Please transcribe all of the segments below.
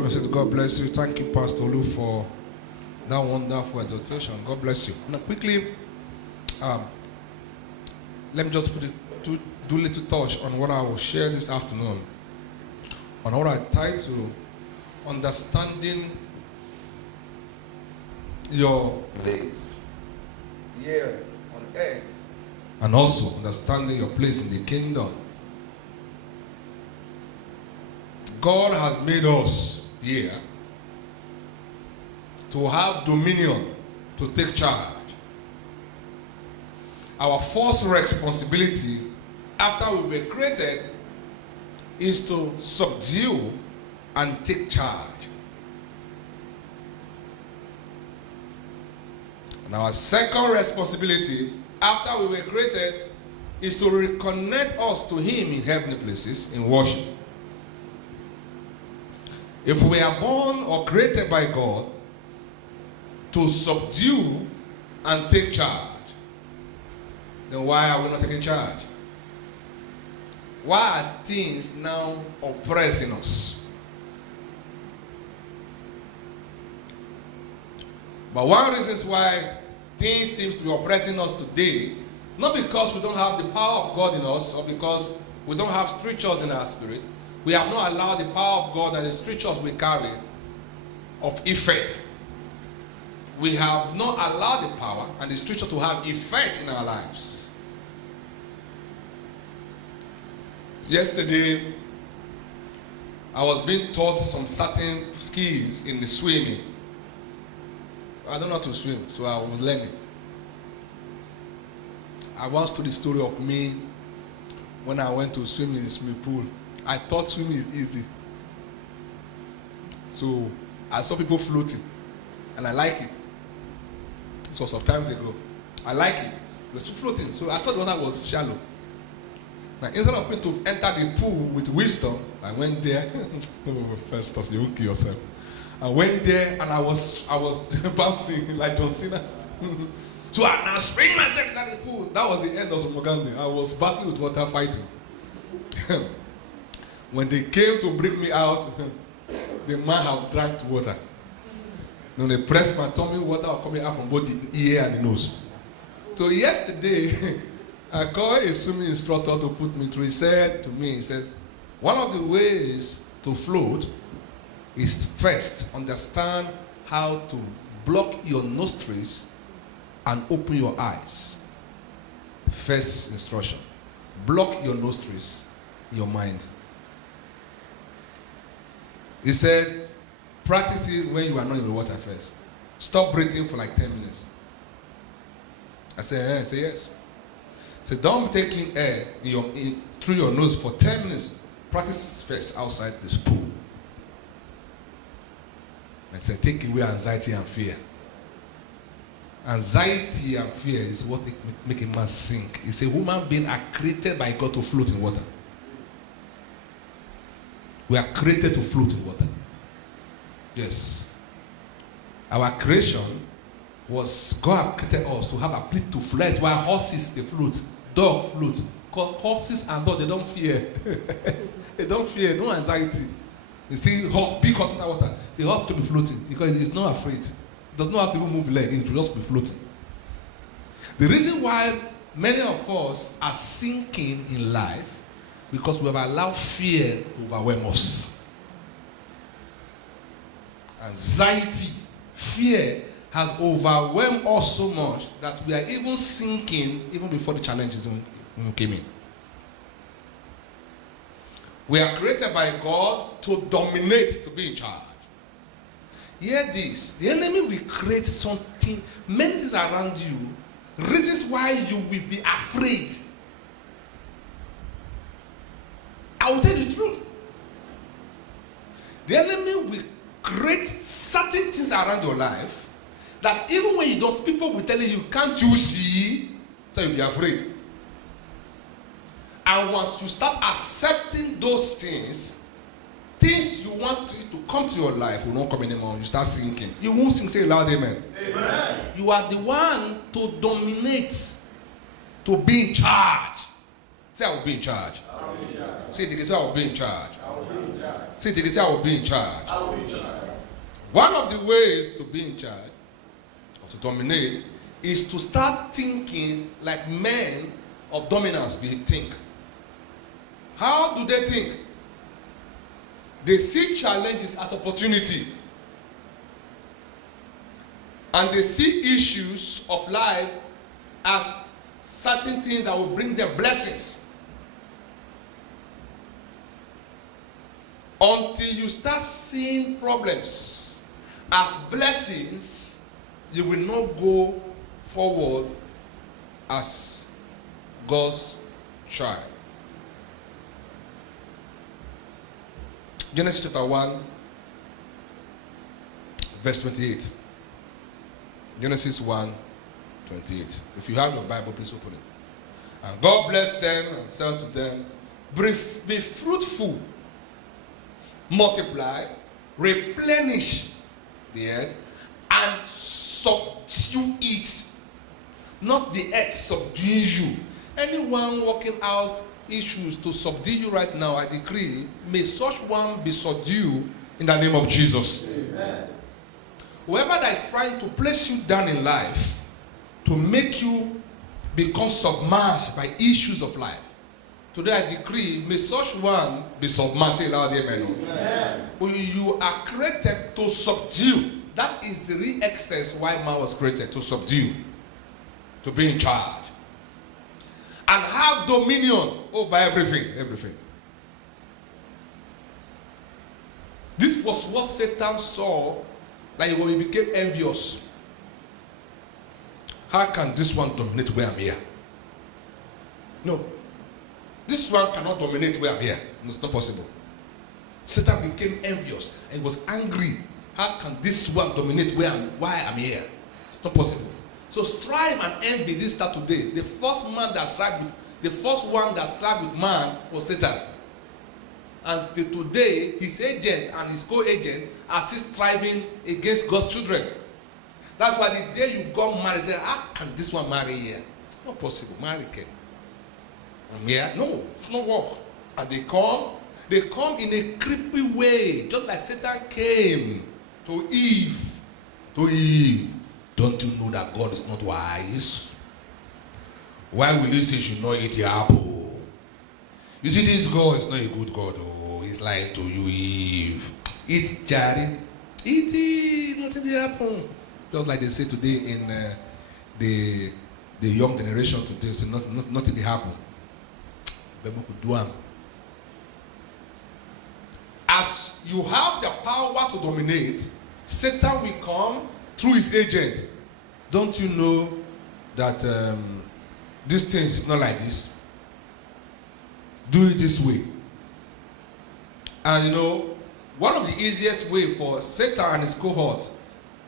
Have a seat. God bless you. Thank you, Pastor Lu, for that wonderful exhortation. God bless you. Now, quickly, let me just do a little touch on what I will share this afternoon. On what I title, Understanding Your Place Here on Earth, and also understanding your place in the kingdom. God has made us here to have dominion, to take charge. Our first responsibility after we were created is to subdue and take charge. And our second responsibility after we were created is to reconnect us to Him in heavenly places in worship. If we are born or created by God to subdue and take charge, then why are we not taking charge? Why are things now oppressing us? But one reason why things seem to be oppressing us today, not because we don't have the power of God in us or because we don't have scriptures in our spirit. We have not allowed the power of God and the scriptures we carry of effect. We have not allowed the power and the scripture to have effect in our lives. Yesterday, I was being taught some certain skills in the swimming. I don't know how to swim, so I was learning. I once told the story of me when I went to swim in the swimming pool. I thought swimming is easy. So I saw people floating, and I like it. This was some times ago. I like it. They were still floating, so I thought the water was shallow. Now, instead of me to enter the pool with wisdom, I went there. Festus, you won't kill yourself. I went there and I was bouncing like John Cena. So I sprang myself inside the pool. That was the end of Sumogande. I was battling with water, fighting. When they came to bring me out, the man had drank water. Then they pressed my tummy, water was coming out from both the ear and the nose. So yesterday, I called a swimming instructor to put me through. He said to me, he says, one of the ways to float is first understand how to block your nostrils and open your eyes. First instruction. Block your nostrils, your mind. He said, practice it when you are not in the water first. Stop breathing for like 10 minutes. I said, say yes. He said, don't be taking air through your nose for 10 minutes. Practice first outside this pool. I said, take away anxiety and fear. Anxiety and fear is what make a man sink. He said, human beings are created by God to float in water. We are created to float in water. Yes. Our creation was God created us to have a ability to fly. While horses, they float. Dog float. Horses and dogs, they don't fear. They don't fear, no anxiety. You see big horse in the water. They have to be floating because it's not afraid. It does not have to even move leg. It will just be floating. The reason why many of us are sinking in life because we have allowed fear to overwhelm us. Anxiety, fear has overwhelmed us so much that we are even sinking even before the challenges came in. We are created by God to dominate, to be in charge. Hear this. The enemy will create something, many things around you, reasons why you will be afraid. I will tell you the truth. The enemy will create certain things around your life that even when you don't, people will tell you, can't you see? So you'll be afraid. And once you start accepting those things you want it to come to your life will not come anymore. You start sinking. You won't sing, say loud amen. Amen. You are the one to dominate, to be in charge. Say, I will be in charge. Say it again, say, I will be in charge. Say it, say, I will be in charge. I will be in charge. One of the ways to be in charge, or to dominate, is to start thinking like men of dominance think. How do they think? They see challenges as opportunity. And they see issues of life as certain things that will bring them blessings. Until you start seeing problems as blessings, you will not go forward as God's child. Genesis chapter 1, verse 28. Genesis 1, 28. If you have your Bible, please open it. And God blessed them and said to them, be fruitful, multiply, replenish the earth, and subdue it. Not the earth subduing you. Anyone working out issues to subdue you right now, I decree, may such one be subdued in the name of Jesus. Amen. Whoever that is trying to place you down in life, to make you become submerged by issues of life, today I decree, may such one be submerged. Say loud, amen. Amen. You are created to subdue. That is the real essence why man was created, to subdue, to be in charge, and have dominion over everything. Everything. This was what Satan saw, like when he became envious. How can this one dominate where I'm here? No. This one cannot dominate where I'm here. It's not possible. Satan became envious and was angry. How can this one dominate why I'm here? It's not possible. So strife and envy didn't start today. The first one that strived with man was Satan. And today, his agent and his co-agent are still striving against God's children. That's why the day you got married, say, how can this one marry here? It's not possible. Marry again. I'm here. No, it's not work. And they come in a creepy way, just like Satan came to Eve. Don't you know that God is not wise? Why will you say you should not eat the apple? You see, this God is not a good God. Oh, he's lying to you, Eve. Eat, Jerry. Eat it. Nothing will happen. Just like they say today in the young generation today, so nothing will happen. As you have the power to dominate, Satan will come through his agent. Don't you know that this thing is not like this? Do it this way. And you know, one of the easiest way for Satan and his cohort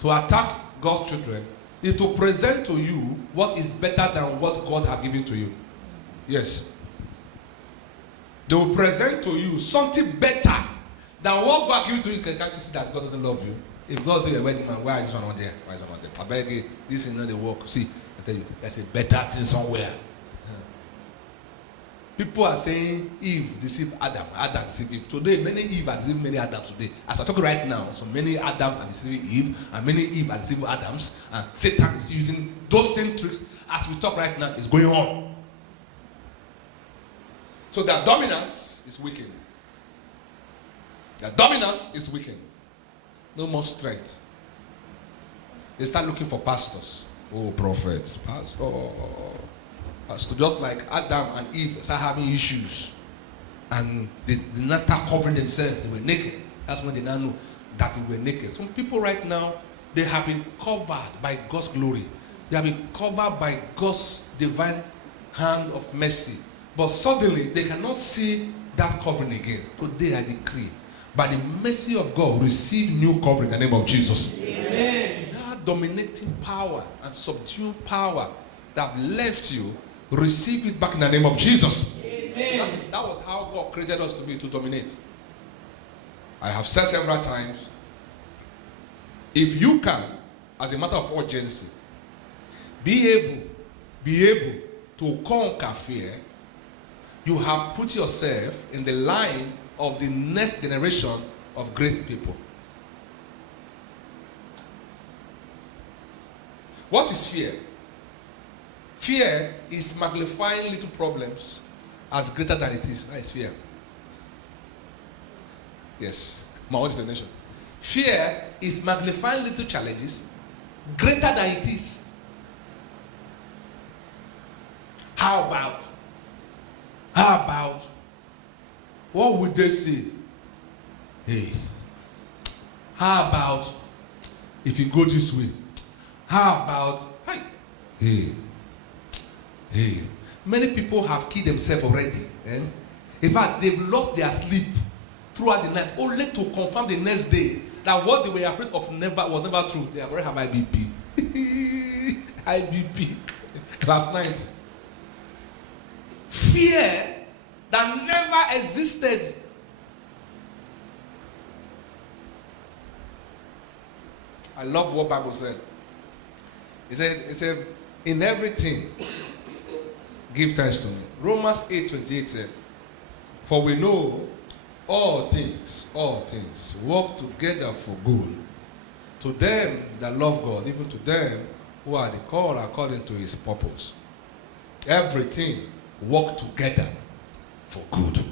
to attack God's children is to present to you what is better than what God has given to you. Yes. They will present to you something better than what God has given to you. Can't you see that God doesn't love you? If God says, wedding man, why is this one not there? Why is this one not there? I beg you, this is not the work. See, I tell you, there's a better thing somewhere. People are saying Eve deceived Adam, Adam deceived Eve. Today, many Eve are deceiving many Adams today. As I talk right now, so many Adams are deceiving Eve, and many Eve are deceiving Adams, and Satan is using those same tricks as we talk right now is going on. So their dominance is weakened. Their dominance is weakened. No more strength. They start looking for pastors. Oh, prophet, pastor. So just like Adam and Eve start having issues, and they did not start covering themselves, they were naked. That's when they now know that they were naked. Some people right now, they have been covered by God's glory. They have been covered by God's divine hand of mercy. But suddenly, they cannot see that covering again. Today I decree, by the mercy of God, receive new covering in the name of Jesus. Amen. That dominating power and subduing power that have left you, receive it back in the name of Jesus. Amen. That was how God created us to be, to dominate. I have said several times, if you can, as a matter of urgency, be able to conquer fear, you have put yourself in the line of the next generation of great people. What is fear? Fear is magnifying little problems as greater than it is. That is fear. Yes, my own explanation. Fear is magnifying little challenges greater than it is. How about, what would they say? Hey, how about if you go this way? How about, hey. Many people have killed themselves already. Eh? In fact, they've lost their sleep throughout the night, only to confirm the next day that what they were afraid of was never true. They already have IBP. IBP. Class 9. Fear that never existed. I love what Bible said. It said, in everything, give thanks to me. Romans 8:28 said, for we know all things work together for good to them that love God, even to them who are the called according to his purpose. Everything work together for good.